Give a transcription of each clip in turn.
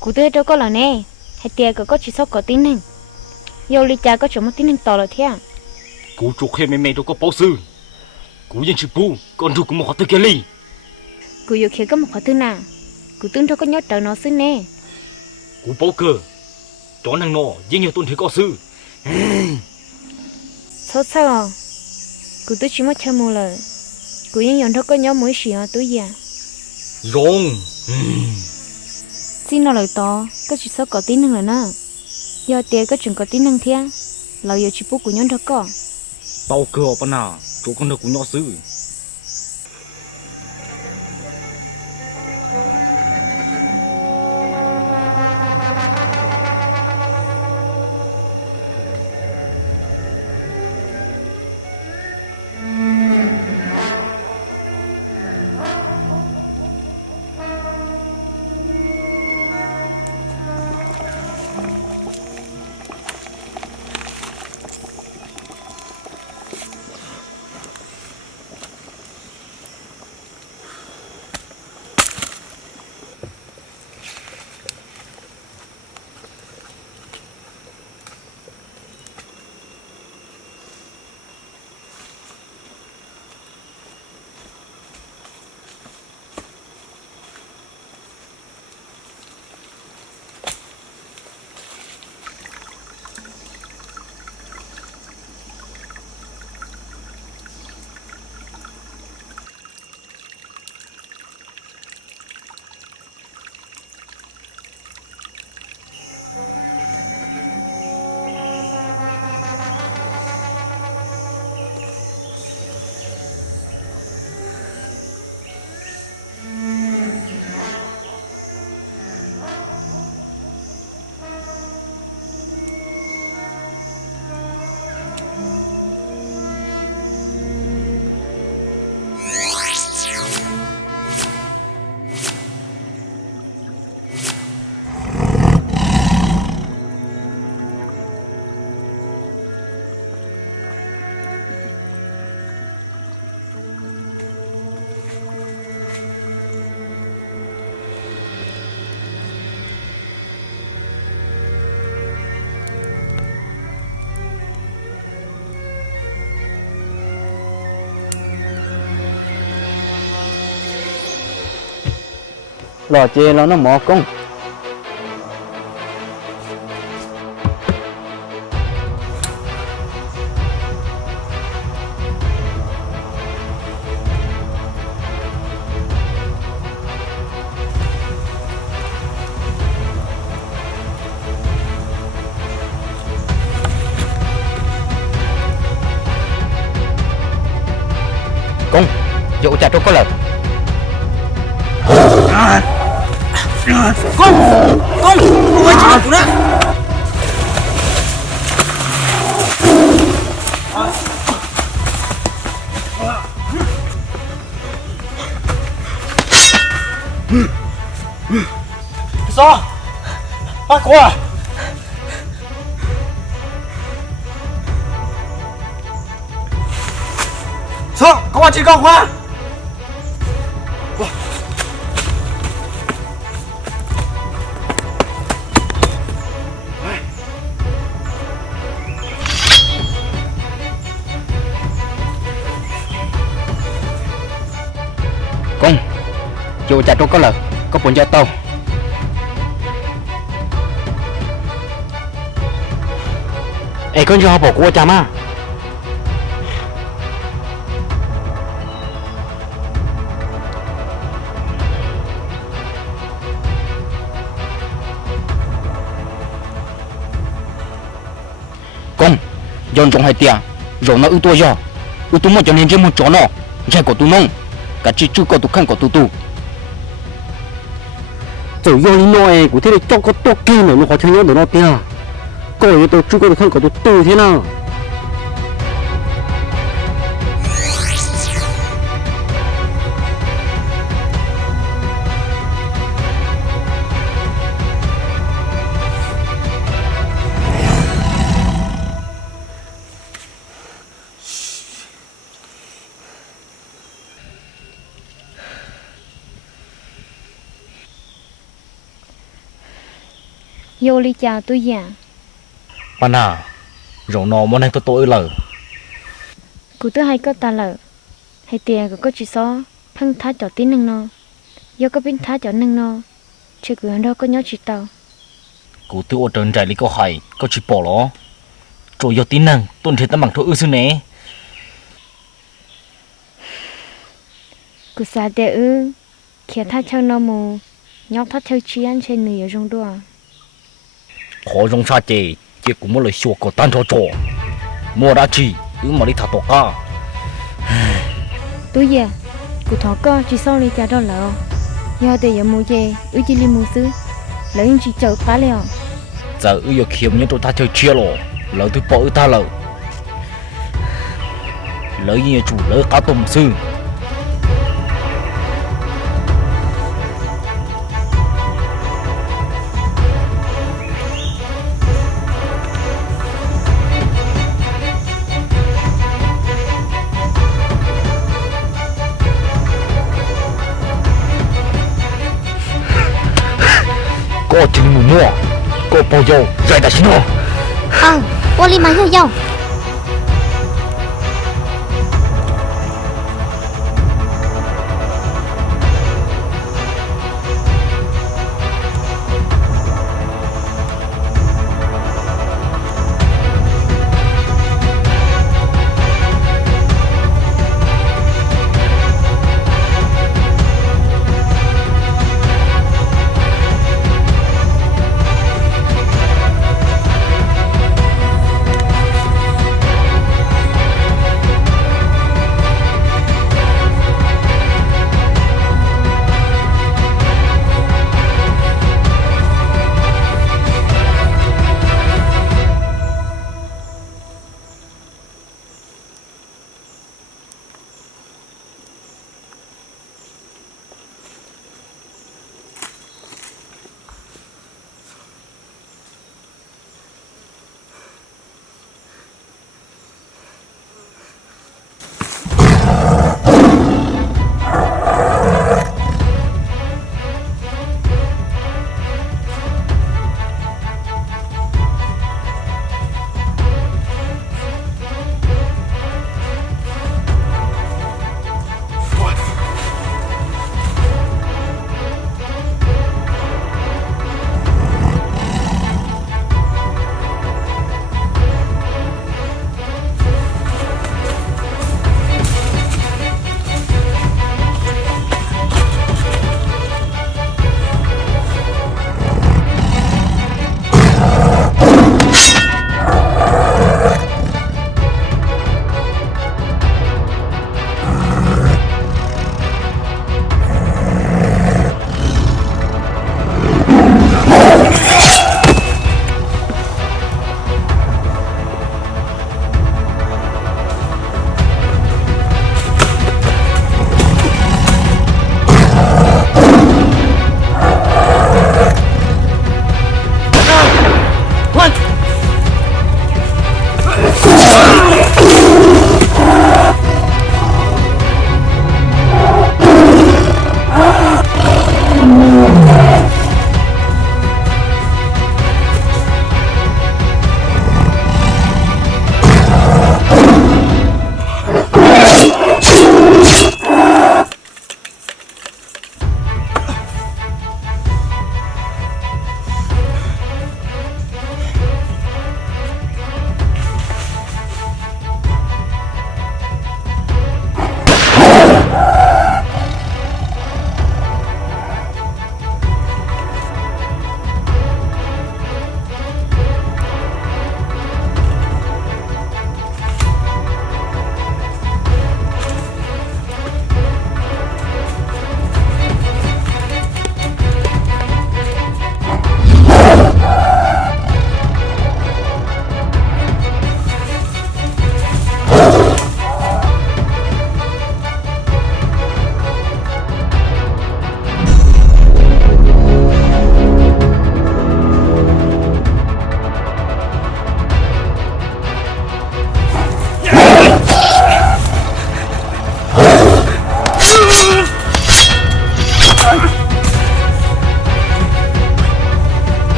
cụ tôi đâu có là nè hay tiệt có chỉ số có tin năng yêu lý cha có chỗ một tin năng to là thế à Cú chuột khe mẹ đâu có bảo sư. Cú dân chịu bu, con chuột cũng một hạt kia li. cụ yêu khi có một khoản thứ nào cụ tương đâu có nhớ trời nó xứ nè Cú bảo cơ. Chó năng nọ, dân nhiều tôn thế có sư. sao cụ tôi chỉ mới chơi mù lời cụ yên nhận đâu có nhớ mỗi sự tôi già Rong. xin nó lời to có chỉ số có tin năng là nè giờ tiệt có chuyện có tin năng thế lời yêu chỉ bố của nhớ đâu có Bảo cơ ở bên nào, chỗ con được cũng nhỏ sư. lò chê nó mò công công dụ chặt cho có lời Con ơi chào tụi nó. Sao? Bác cô à? Sao? Có bạn chị không hả? công dụ chặt cho có lời có bốn cho tao ê con cho bỏ của cha mà công dọn trong hai tia rồi nó ưu tua do ưu tú một cho nên trên một chỗ nó chạy của tụi nông cả chỉ chưa có tụi khăn của tụi tu rồi do lý nói của thế này cho có to kia này nó khó chơi nhớ được nó tia coi như tôi chưa có được khăn của tụi tu thế nào Yo li cha tôi già. Bà nà, rồi nó món này tôi lờ. Cụ tôi hay có ta lợ. Hay tiền có chỉ so, phăng thá cho tí nâng nó. Yo có bin thá cho nâng nó. Chứ cứ hắn đó có nhớ chỉ tao. Cụ tôi ở trên trại lý có hay, có chỉ bỏ nó. Rồi do tí năng, tuần thế ta bằng thôi ư sư nè. Cụ xa đẻ ư. Khi thá theo nó mù. Nhóc thá theo chi ăn trên nửa rong đùa. Khó rong xa chê, chê cũng một lời xua có tan cho trò. Mua đã chi, ư mà đi thả tổ ca. Tôi già. Cụ thọ co chỉ so li cha đó lợ. Yo để yo mù dê, ư chỉ li mù sư. Lỡ những chỉ chờ phá lèo. Giờ ư yo khiêm nhân tôi ta chơi chia lò. Lỡ tôi bỏ ư ta lỡ. Lỡ như chủ lỡ cá tôm sư. Có chừng mù mua. Có bao giờ giải đã xin nó. 我立马要要。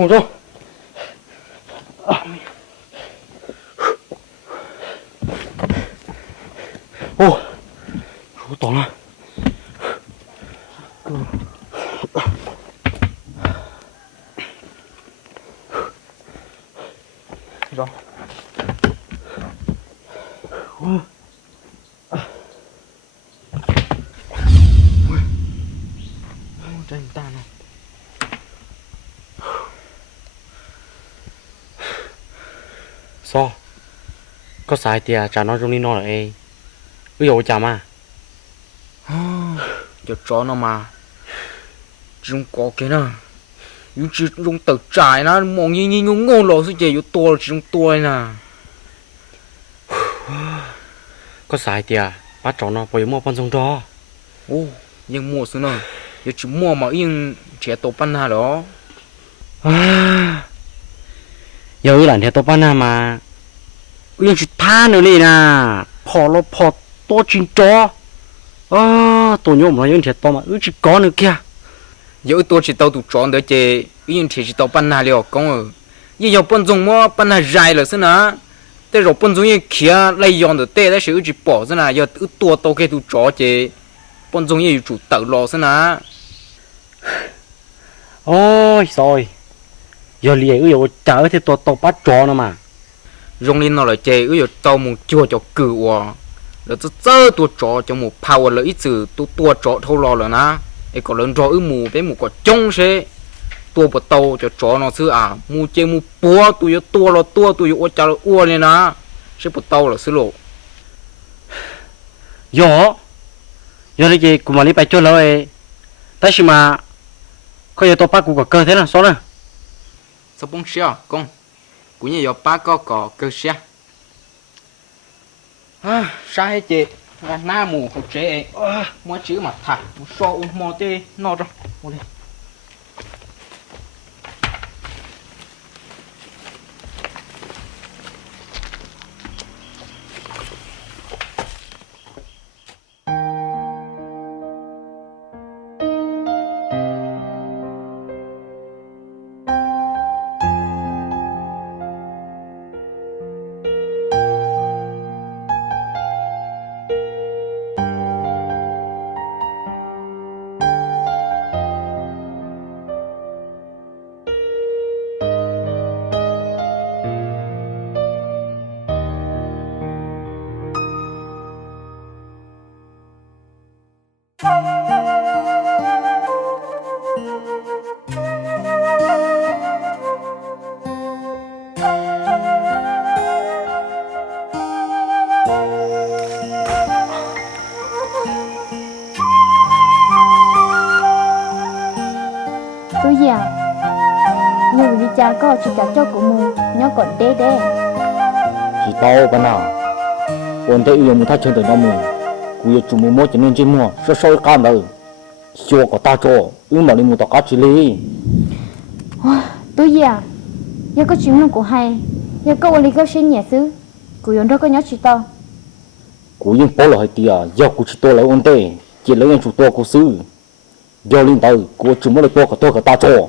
cùng rồi. Ô, to lắm. Rồi. Trên ta này. So, có sai thì chả nói trong đi nó là ai, ví dụ chả mà, cho chó nó mà, chúng có cái nào, những chỉ dùng tờ trái nó mong như ngon lò sự gì, to chúng tôi nè, có sai thì bắt chó nó phải mua phân giống đó, ô, nhưng mua xưa nè, giờ chỉ mua mà yên trẻ tổ pan hà đó, giờ là trẻ tổ pan hà mà. Yên chỉ tha nữa đi nè, phò to chín chó, tôi nhớ mà yên thiệt to mà, chỉ có nữa kia, giờ tôi chỉ tao tụ chó nữa chứ, yên chỉ tao bán nào liệu con ơi, yên giờ bán giống mà bán nào dài là xin à, thế rồi bán giống yên kia lấy yong được tê đấy chỉ bỏ xin à, giờ tôi tao cái tụ chó chứ, bán giống yên chủ tự lo xin à, ôi rồi, giờ liền giờ chả thì tao bắt chó nữa mà. Rong lên nó là chơi, ví dụ tao muốn chua cho cừu à, rồi tôi tua chó cho một power là ít từ tua chó thâu lò rồi nè, ấy còn lớn chó mù với một con trống xe, tua bờ tàu cho chó nó xưa à, mù chơi mù búa tôi yo cha là ua lên nè, xe bờ tàu là xưa lộ. Giờ đây chơi cùng mà đi bài chơi rồi, tại sao mà, có giờ tao bắt cụ cơ thế nào, sao nè? Sao bông xia con? Cũng như ba có cơ xe sai hết chị là na mù học chế mua chữ mà thả một so mò tê no rồi mua đi Tôi gì à? Nhiều đi cha có chỉ cả cho của mù, nhớ còn đế đế. Chỉ tao bên nào, ổn định yêu một thằng chơi từ nó mù, cú yêu chúng mua cho nên chỉ mua, soi cam đâu, xua có ta cho, mà đi mua tao cá chỉ lý. Tôi gì à? Giờ có chuyện luôn của hay, giờ có ổn định có xin nhẹ xứ, cú yêu đó có nhớ chỉ tao. Cú yêu bỏ lại tiệt, giờ cú chỉ tôi lại ổn định, chỉ lấy anh chủ tôi cú xứ. Giờ lên tới, cú chúng mua được tôi cả ta cho.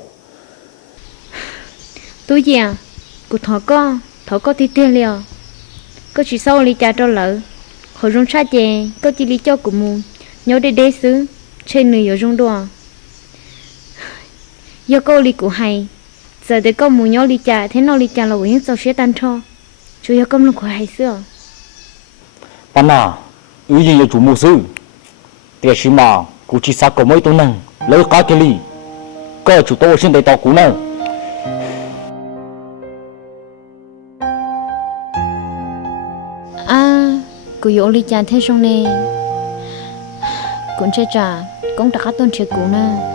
Tôi gì à? Cú thọ có tí tiền liều. Có chỉ sau lý cha cho lỡ. Hồi rong sát chè, có chỉ lý cho của mù. Nhớ để đế xứ, trên người ở rong đùa. Giờ có lý của hay. Giờ để có mù nhớ lý cha, thế nào lý cha là quỷ sau sẽ tan cho. Chú giờ công lực của hay xưa. Bạn à, gì chủ mua xứ. Tiệt xí mà, cú chỉ sát có mấy tôi năng, lấy cá cái ly. Có chủ tôi xin đầy tao cú nào. Cú yếu lý cha thế xong nè. Cũng chơi trà, cũng đã khá tôn chơi cú nè.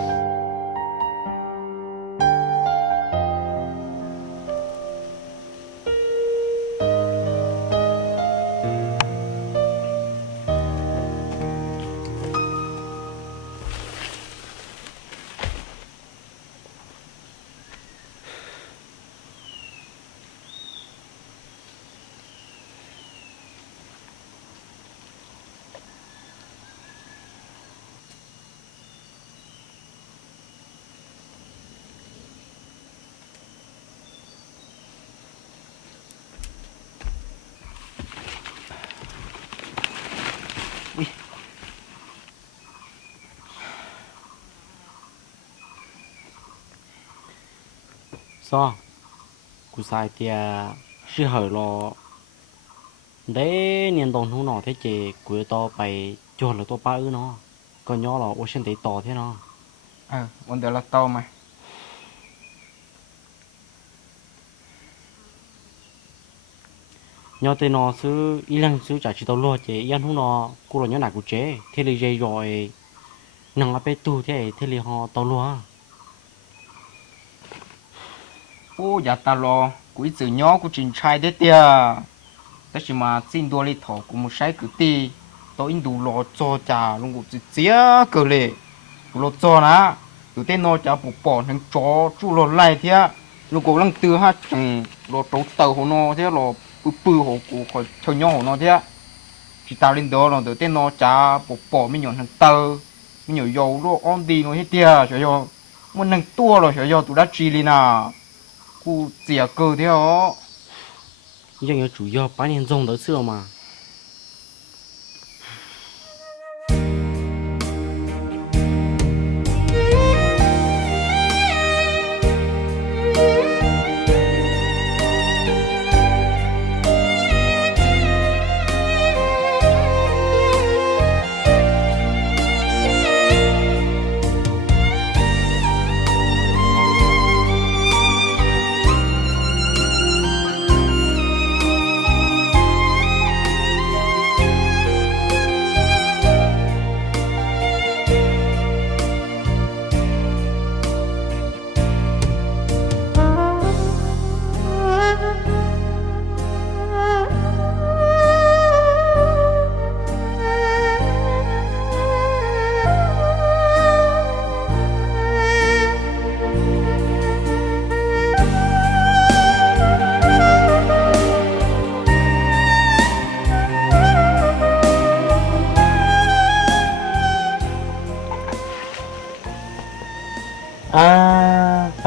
sao cú sai tia sư hở lo đấy niên đồng thu nọ thế chị cú to bay cho là to ba ư nó còn nhỏ là ô xin để to thế nó vấn đề là tao mà nhỏ tên nó sư y lăng sư trả chỉ tao lo chị yên thu nọ cú là nhỏ nào cú chế thế là dây rồi nằng ở bên tu thế là họ tao lo ô dạ ta lo quý từ nhỏ của trình trai đấy tia tất nhiên mà xin đua đi thọ của một sai cứ ti tôi in đủ lo cho trà luôn của chỉ cờ lệ lo cho na từ tên nó chả bộ bỏ thằng chó chú lo lại thế luôn của lăng từ ha chẳng lo trâu tàu hồ nó thế lo bự hồ của khỏi theo nhỏ hồ nó thế chỉ tao lên đó là từ tên nó chả bộ bỏ mới nhọn thằng tàu mới nhọn dầu lo on đi nó hết tia cho yo một thằng tua rồi cho yo tụi đã chi đi nào cụ chĩa cơ thế ó nhưng mà chủ yếu bán nhân dùng đó xưa mà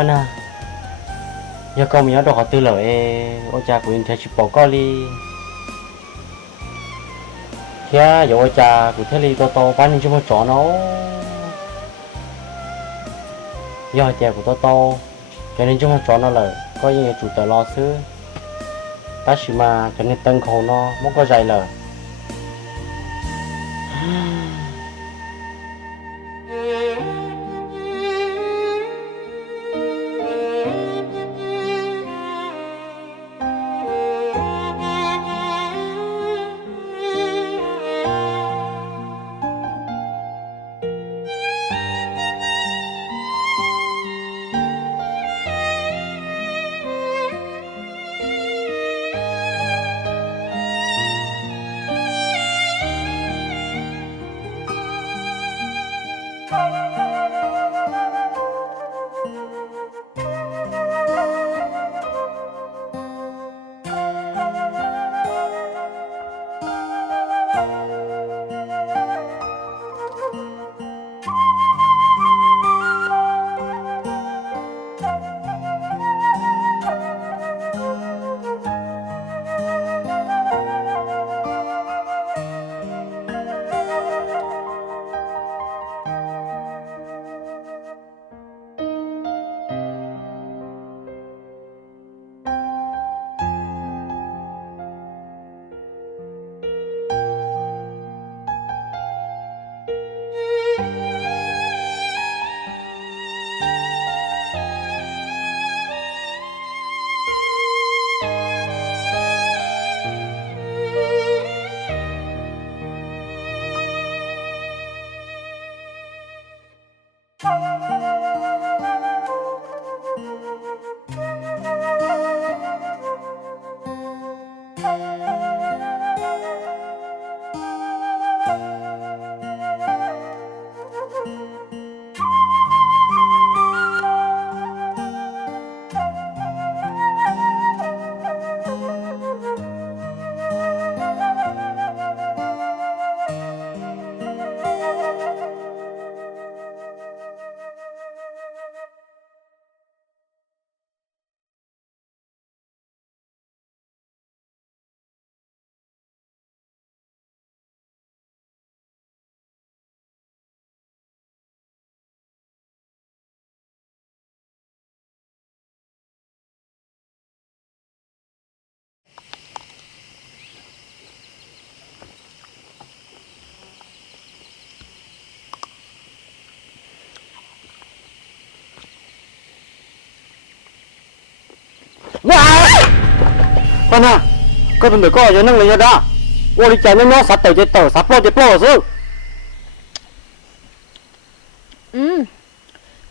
phần à giờ con mình nó tư lợi ô cha của anh thấy chụp bỏ con đi kia giờ ô cha của thế li to bán cho một chó nó giờ cha của to cho nên cho một chó nó là có những chủ tờ lo xứ ta chỉ mà cho nên tân khẩu nó mất có dày lời Con à, có tụi mình có cho năng lấy ra. Ôi đi chạy nó sát tàu chạy tàu sát lo chứ.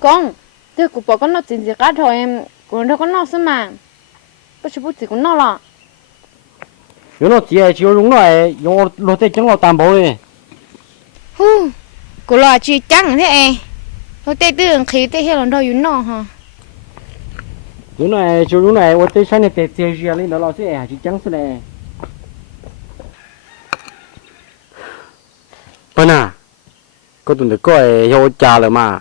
Con thế của bỏ con nó chỉ cá thôi em của nó con nó xí mà có chỉ bút chỉ con nó là Nếu nó chỉ đúng rồi, dùng lô tê chẳng lo tạm bổ đi. của lo chỉ trắng thế em nó tê tưởng khí tê hết lần đầu yun nó hả Đúng này, chiều đúng này, ôi tê sáng này tê tê gì lên đó lo sẽ chỉ trắng thế này. Con à, có tụi mình có hiệu trà rồi mà.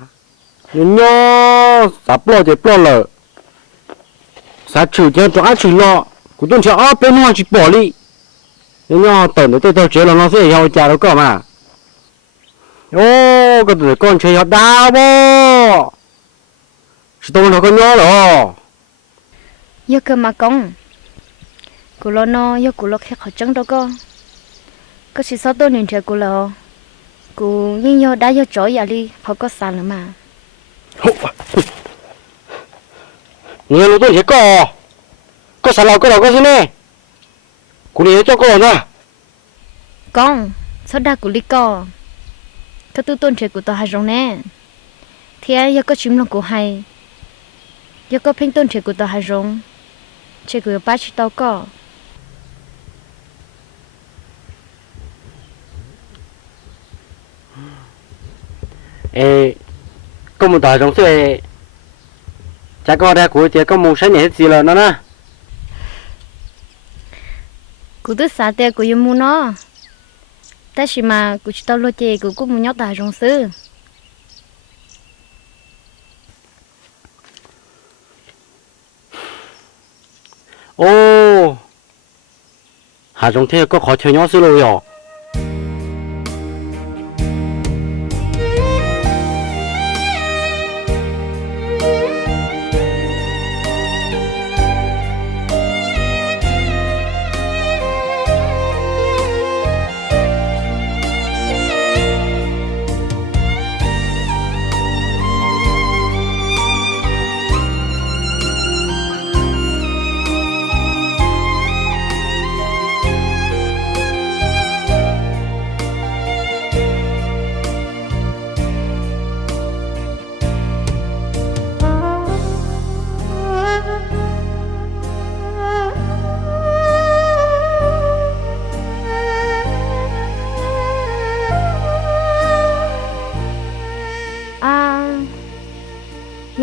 Nhớ sắp lo thì lo lợ. Sát chịu cho cho ăn chịu lo, của tôi sẽ ở bên ngoài chỉ bỏ đi. Nhớ tận để tôi chế là nó sẽ hiệu trà đâu cơ mà. Ô, cái tụi con chơi hiệu đau bố. Chỉ tôi nó có nhớ rồi. giờ cơ mà con của lo nó giờ của lo khác họ trắng đâu có chỉ sao tôi nhìn thấy của lo của nhưng giờ đã giờ chói giờ đi họ có sàn rồi mà Nghe lúc tôi sẽ có sản nào có đâu có gì nè. Cô đi cho cô nữa. con sao đã của lý co cái tư tôn trẻ của tao hay rồi nè thì ai giờ có chim lòng của hay giờ có pin tôn trẻ của tao hay rồi trẻ của ba chỉ tao có Ê, có một tờ trong xe. Chả có ra của chị có một sáng nhẹ gì là nó nè. của tôi xả tiền của yếm mua nó ta chỉ mà của chỉ tao lo chè của cũng muốn nhóc tài trong sư Ô, hà trong thế có khó chơi nhỏ xíu rồi à.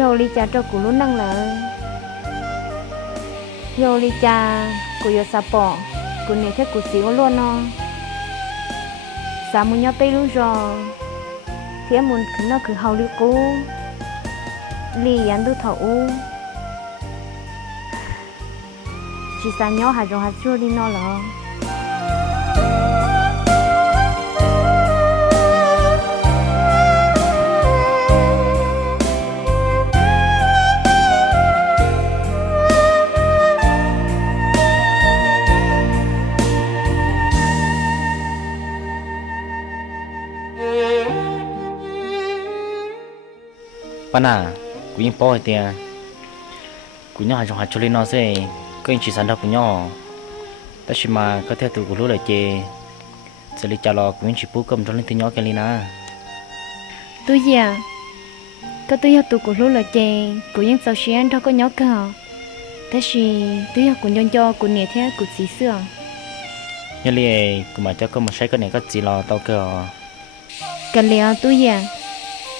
Yo li cha cho cụ luôn năng lợi Yo li cha cụ yo sa bỏ cụ này thế cụ xíu luôn nó sa muốn nhau tây luôn rồi thế muốn cứ nó cứ hầu li cú li ăn đu thấu chỉ sa nhau hạt rồi hạt chua đi nó là Pana, cú yên bỏ thì cú nhỏ trong hạt cho lên nó sẽ có những chỉ sản đâu cú nhỏ, tất nhiên mà có thể từ cú lúa lại chè, sẽ đi chào lo cú những chỉ bú cầm trong lên thứ nhỏ cái lên à. tôi già có tôi tụ của lúa là chè của những sao xuyên đó có nhỏ cơ thế thì tôi của nhân cho của nè thế của xí xưa Nhớ li cú mà cho có một sai cái này có gì lo tao cơ. cần lẽ tôi già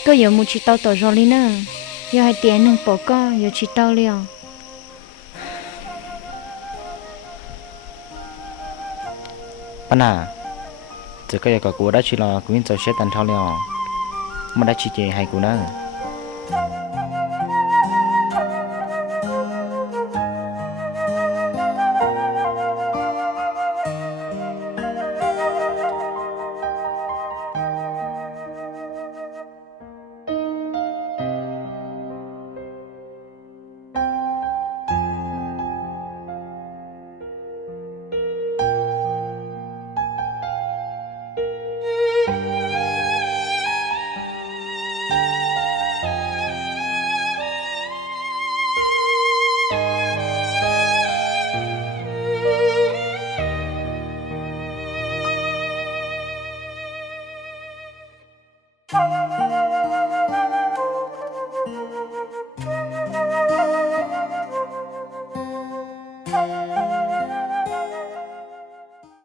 có giờ một chỉ tao rồi đi nữa giờ hai tiền nâng bỏ co giờ chỉ tao liền Pana, giờ cái cú đã chỉ lo cú những sao sẽ tan thao liền, mà đã chỉ chè hay cú nữa.